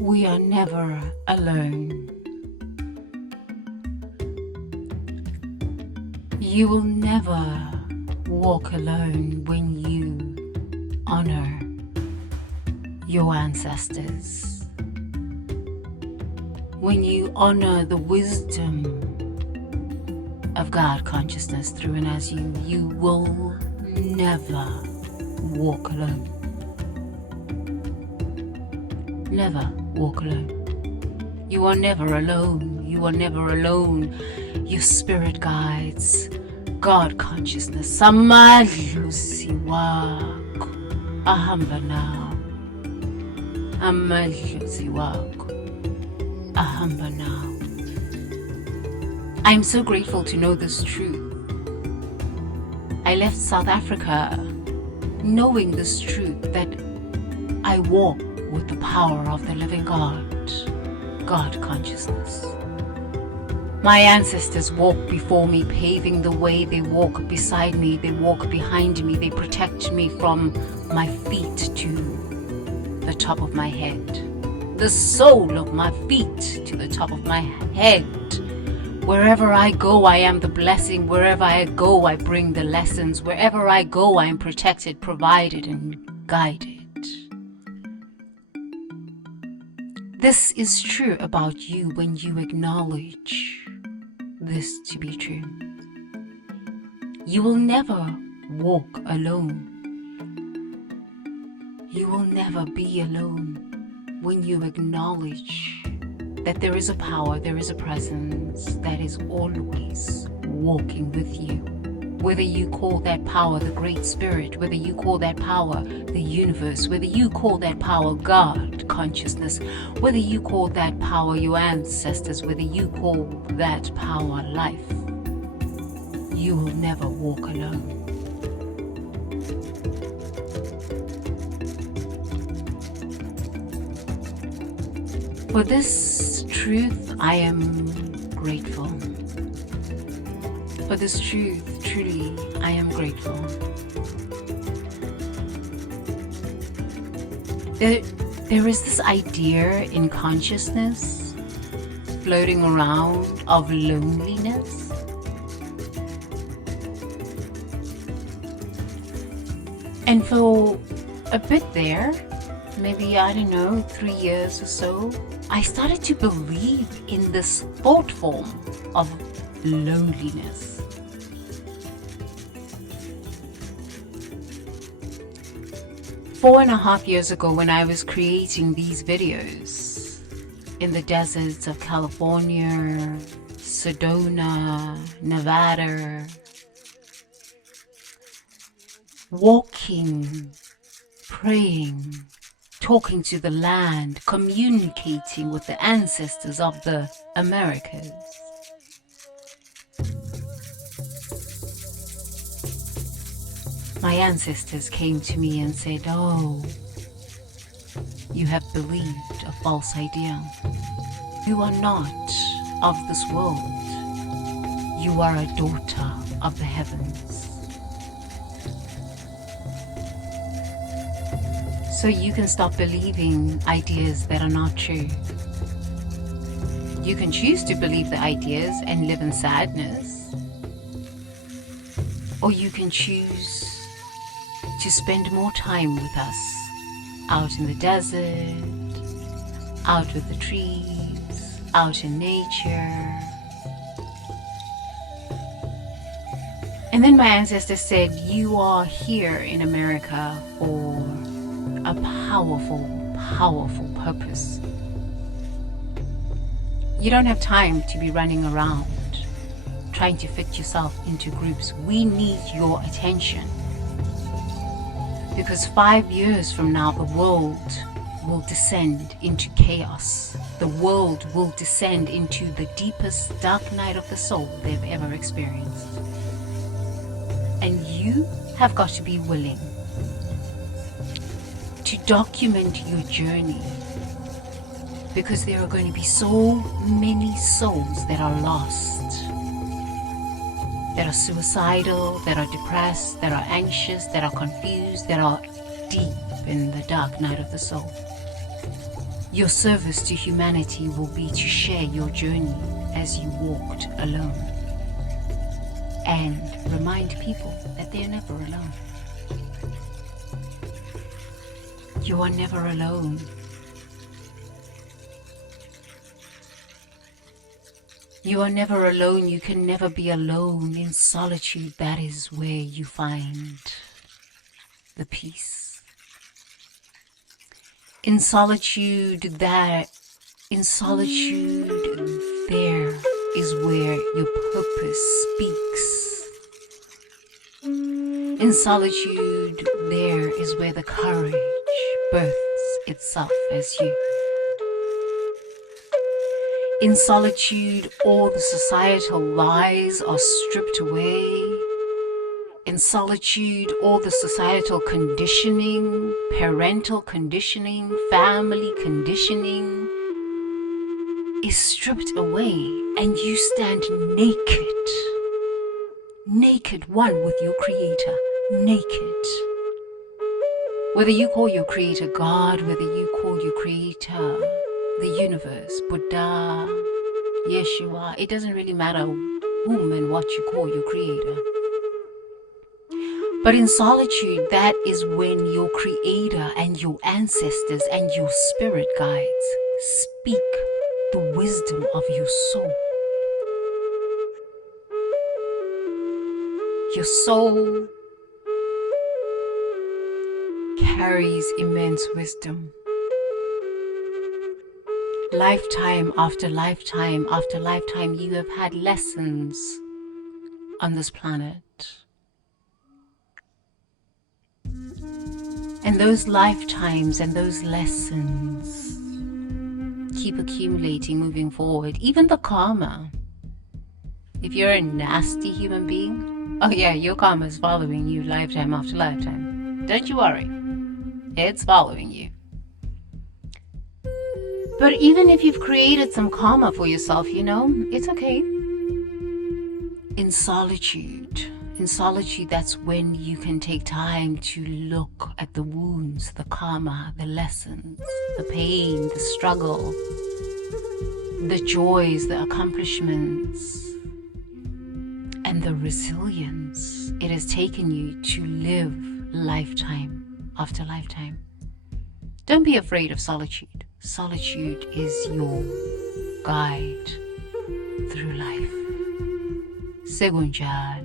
We are never alone. You will never walk alone when you honor your ancestors. When you honor the wisdom of God consciousness through and as you, you will never walk alone. Never walk alone. You are never alone. You are never alone. Your spirit guides, God consciousness, amadlozi wakho ahamba nawe, amadlozi wakho ahamba nawe. I am so grateful to know this truth. I left South Africa knowing this truth, that I walk with the power of the living God, God consciousness. My ancestors walk before me, paving the way. They walk beside me, they walk behind me, they protect me from my feet to the top of my head, the sole of my feet to the top of my head. Wherever I go, I am the blessing. Wherever I go, I bring the lessons. Wherever I go, I am protected, provided, and guided. This is true about you when you acknowledge this to be true. You will never walk alone. You will never be alone when you acknowledge that there is a power, there is a presence that is always walking with you. Whether you call that power the Great Spirit, whether you call that power the universe, whether you call that power God consciousness, whether you call that power your ancestors, whether you call that power life, you will never walk alone. For this truth, I am grateful. For this truth, truly, I am grateful. There is this idea in consciousness floating around of loneliness. And for a bit there, maybe, I don't know, 3 years or so, I started to believe in this thought form of loneliness. Four and a half years ago, when I was creating these videos in the deserts of California, Sedona, Nevada, walking, praying, talking to the land, communicating with the ancestors of the Americas. My ancestors came to me and said, "Oh, you have believed a false idea. You are not of this world. You are a daughter of the heavens. So you can stop believing ideas that are not true. You can choose to believe the ideas and live in sadness, or you can choose to spend more time with us, out in the desert, out with the trees, out in nature. And then my ancestors said, you are here in America for a powerful, powerful purpose. You don't have time to be running around trying to fit yourself into groups. We need your attention. Because 5 years from now, the world will descend into chaos. The world will descend into the deepest dark night of the soul they've ever experienced. And you have got to be willing to document your journey, because there are going to be so many souls that are lost, that are suicidal, that are depressed, that are anxious, that are confused, that are deep in the dark night of the soul. Your service to humanity will be to share your journey as you walked alone, and remind people that they're never alone. You are never alone. You are never alone. You can never be alone. In solitude, that is where you find the peace. In solitude, there is where your purpose speaks. In solitude, there is where the courage births itself as you. In solitude, all the societal lies are stripped away. In solitude, all the societal conditioning, parental conditioning, family conditioning is stripped away, and you stand naked. Naked, one with your Creator. Naked. Whether you call your Creator God, whether you call your Creator the universe, Buddha, Yeshua, it doesn't really matter whom and what you call your Creator. But in solitude, that is when your Creator and your ancestors and your spirit guides speak the wisdom of your soul. Your soul carries immense wisdom. Lifetime after lifetime after lifetime, you have had lessons on this planet. And those lifetimes and those lessons keep accumulating, moving forward. Even the karma. If you're a nasty human being, oh yeah, your karma is following you lifetime after lifetime. Don't you worry. It's following you. But even if you've created some karma for yourself, it's okay. In solitude, that's when you can take time to look at the wounds, the karma, the lessons, the pain, the struggle, the joys, the accomplishments, and the resilience it has taken you to live lifetime after lifetime. Don't be afraid of solitude. Solitude is your guide through life. Sekunjalo.